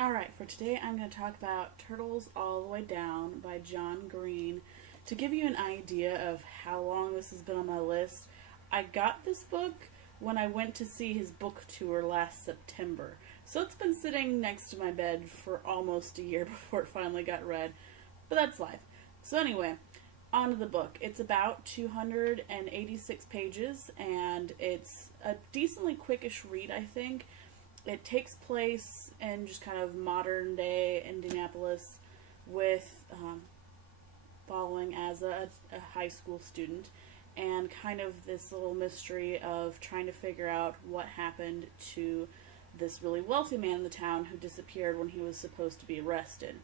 Alright, for today I'm going to talk about Turtles All the Way Down by John Green. To give you an idea of how long this has been on my list, I got this book when I went to see his book tour last September. So it's been sitting next to my bed for almost a year before it finally got read. But that's life. So anyway, on to the book. It's about 286 pages, and it's a decently quickish read, I think. It takes place in just kind of modern day Indianapolis with following as a high school student, and kind of this little mystery of trying to figure out what happened to this really wealthy man in the town who disappeared when he was supposed to be arrested.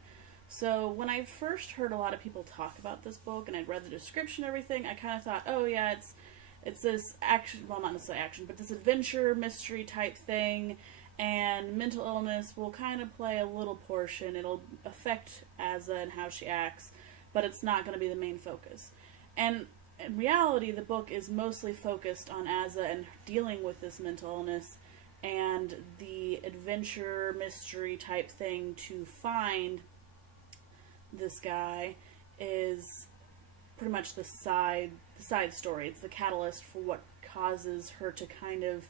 So when I first heard a lot of people talk about this book and I'd read the description and everything, I kind of thought, oh yeah, it's this action, well, not necessarily action, but this adventure mystery type thing, and mental illness will kind of play a little portion. It'll affect Asa and how she acts, but it's not going to be the main focus. And in reality, the book is mostly focused on Asa and dealing with this mental illness, and the adventure mystery type thing to find this guy is pretty much the side story. It's the catalyst for what causes her to kind of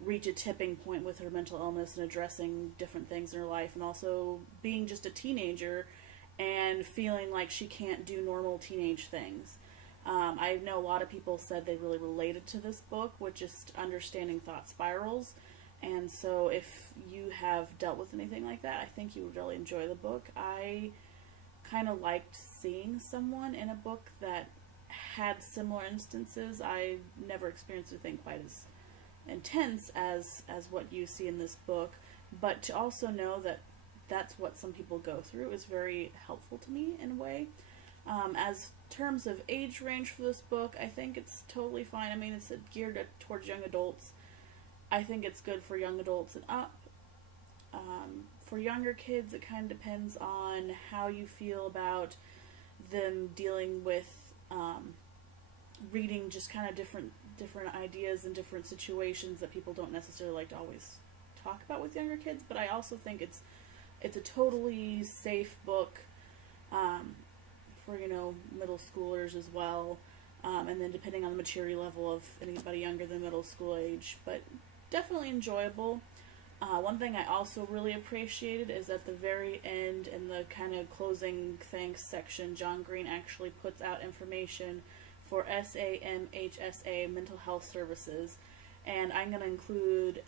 reach a tipping point with her mental illness and addressing different things in her life, and also being just a teenager and feeling like she can't do normal teenage things. I know a lot of people said they really related to this book with just understanding thought spirals, and so if you have dealt with anything like that, I think you would really enjoy the book. I kind of liked seeing someone in a book that had similar instances. I never experienced anything quite as intense as what you see in this book, but to also know that that's what some people go through is very helpful to me in a way. As terms of age range for this book, I think it's totally fine. I mean, it's geared towards young adults. I think it's good for young adults and up. For younger kids, it kind of depends on how you feel about them dealing with reading just kind of different ideas and different situations that people don't necessarily like to always talk about with younger kids. But I also think it's a totally safe book for middle schoolers as well, and then depending on the maturity level of anybody younger than middle school age, but definitely enjoyable. One thing I also really appreciated is at the very end, in the kind of closing thanks section, John Green actually puts out information for SAMHSA Mental Health Services, and I'm going to include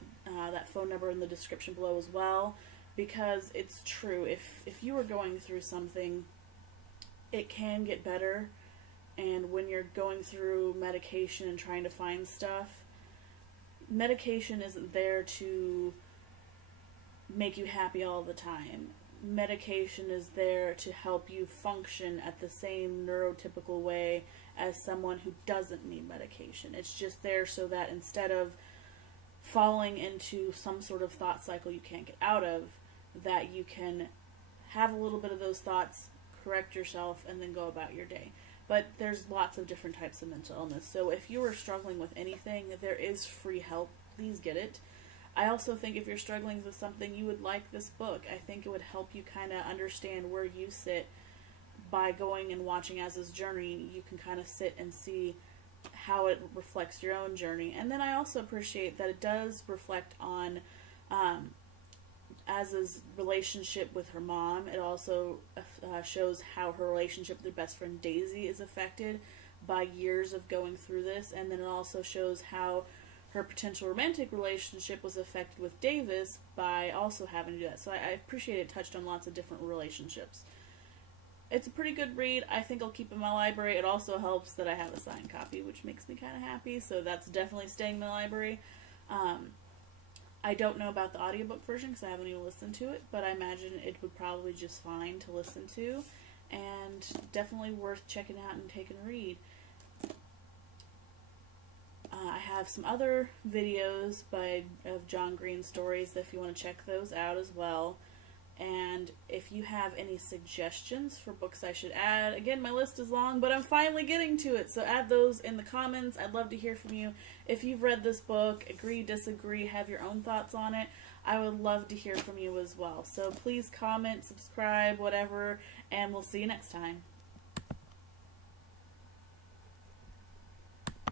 that phone number in the description below as well, because it's true. If you are going through something, it can get better, and when you're going through medication and trying to find stuff, medication isn't there to make you happy all the time. Medication is there to help you function at the same neurotypical way as someone who doesn't need medication. It's just there so that instead of falling into some sort of thought cycle you can't get out of, that you can have a little bit of those thoughts, correct yourself, and then go about your day. But there's lots of different types of mental illness. So if you are struggling with anything, there is free help. Please get it. I also think if you're struggling with something, you would like this book. I think it would help you kind of understand where you sit by going and watching Asa's journey. You can kind of sit and see how it reflects your own journey. And then I also appreciate that it does reflect on Asa's relationship with her mom. It also shows how her relationship with her best friend Daisy is affected by years of going through this. And then it also shows how her potential romantic relationship was affected with Davis by also having to do that. So I appreciate it touched on lots of different relationships. It's a pretty good read. I think I'll keep it in my library. It also helps that I have a signed copy, which makes me kind of happy. So that's definitely staying in my library. I don't know about the audiobook version because I haven't even listened to it, but I imagine it would probably just fine to listen to, and definitely worth checking out and taking a read. I have some other videos of John Green stories if you want to check those out as well. And if you have any suggestions for books I should add, again, my list is long, but I'm finally getting to it, so add those in the comments. I'd love to hear from you. If you've read this book, agree, disagree, have your own thoughts on it. I would love to hear from you as well. So please comment, subscribe, whatever, and we'll see you next time.